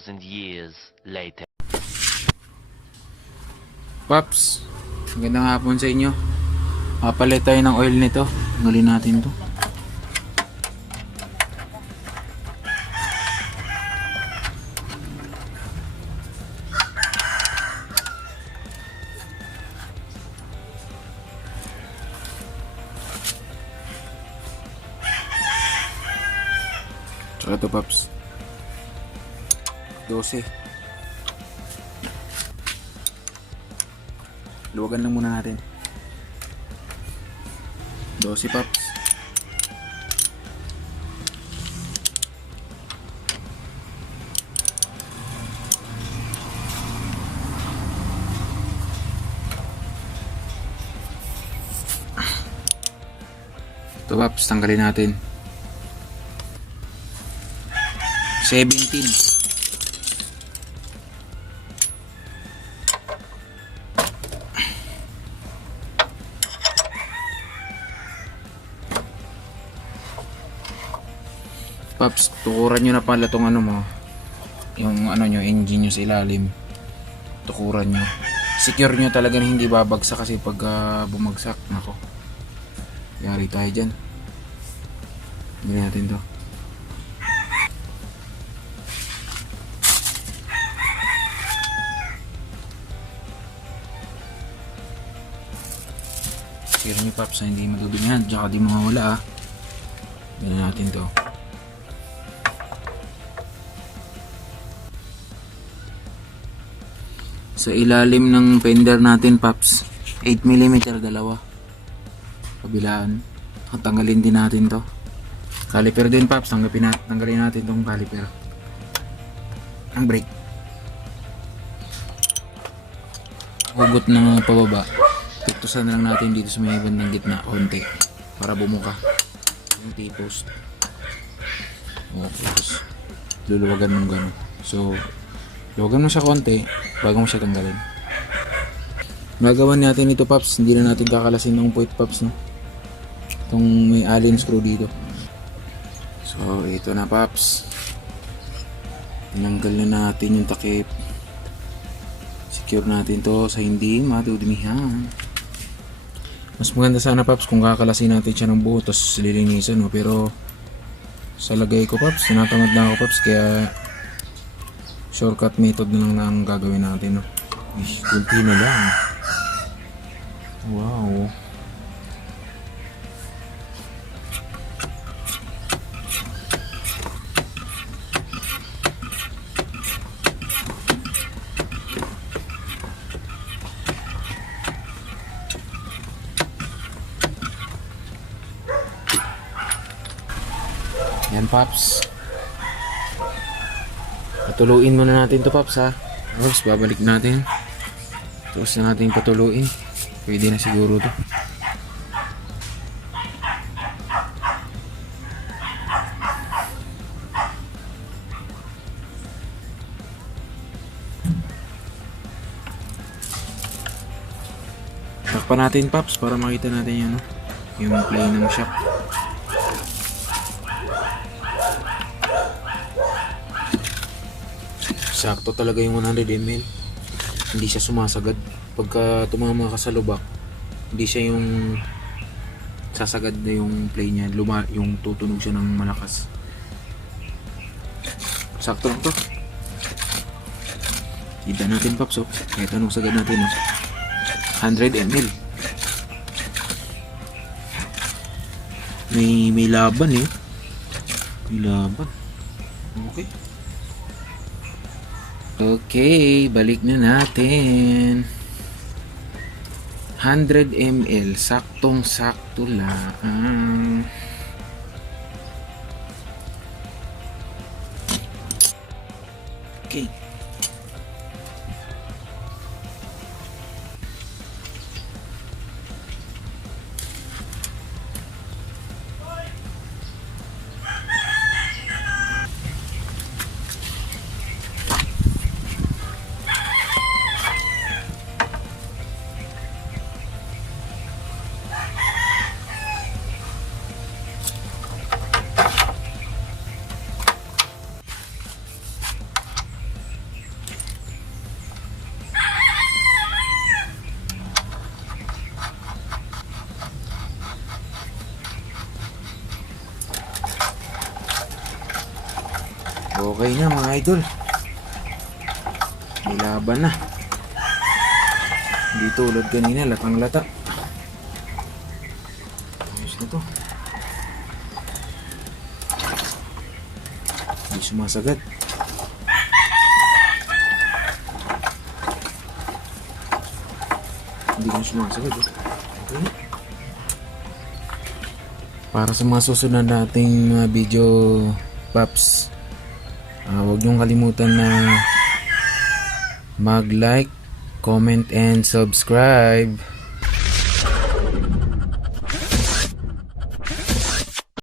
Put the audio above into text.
2,000 years later. Paps, magandang hapon sa inyo. Papalit tayo ng oil nito. Tanggalin natin to. Tsaka ito paps, 12. Luwagan lang muna natin. 12 paps. Ito paps, tanggalin natin. 17. Paps, tukuran nyo na pala tong ano mo, yung ano nyo, engine nyo sa ilalim. Tukuran nyo. Secure nyo talaga na hindi babagsak, kasi pag bumagsak, nako, yari tayo dyan. Hindi natin to. Secure nyo paps, hindi madudumihan, tsaka di mawawala Hindi natin to. Sa ilalim ng fender natin paps, 8mm dalawa. Kabilaan. Tanggalin din natin to. Caliper din paps, tanggalin natin tong caliper. Ang brake. Hugot na pababa. Tuktusan na lang natin dito sa may bandang gitna konti para bumuka yung T-post. Okay, tapos luluwagan mong gano'n. So luwagan mo siya konti bago mo siya tanggalin. Nagawan natin ito paps, hindi na natin kakalasin ng point paps, no? Itong may allen screw dito. So ito na paps, tinanggal na natin yung takip. Secure natin to sa hindi madudumihan. Mas maganda sana paps kung kakalasin natin siya ng buo tapos lilinisan, no? Pero sa lagay ko paps, tinatamad na ako paps, kaya shortcut method na lang ang gagawin natin, no? Kunti na lang. Wow. Yan paps, patuluin muna natin to paps, ha. Tapos babalik natin, tapos na natin patuluin. Pwede na siguro to. Takpan natin paps para makita natin yan, no? Yung play ng shock. Sakto talaga yung 100 ml. Hindi siya sumasagad. Pagka tumama ka sa lubak, hindi siya yung sasagad na yung play niya. Yung tutunog siya ng malakas. Sakto lang to. Kita natin paps, kahit anong sagad natin, 100 ml. May laban, may laban. Okay. Okay, balik na natin. 100 ml, saktong-sakto lang. Okay. Okay na mga idol. May laban na. Hindi tulad kanina, latang lata. Ayos na to. Hindi sumasagat. Hindi na sumasagat. Okay. Para sa mga susunod nating mga video, Paps, huwag niyong kalimutan na mag-like, comment, and subscribe.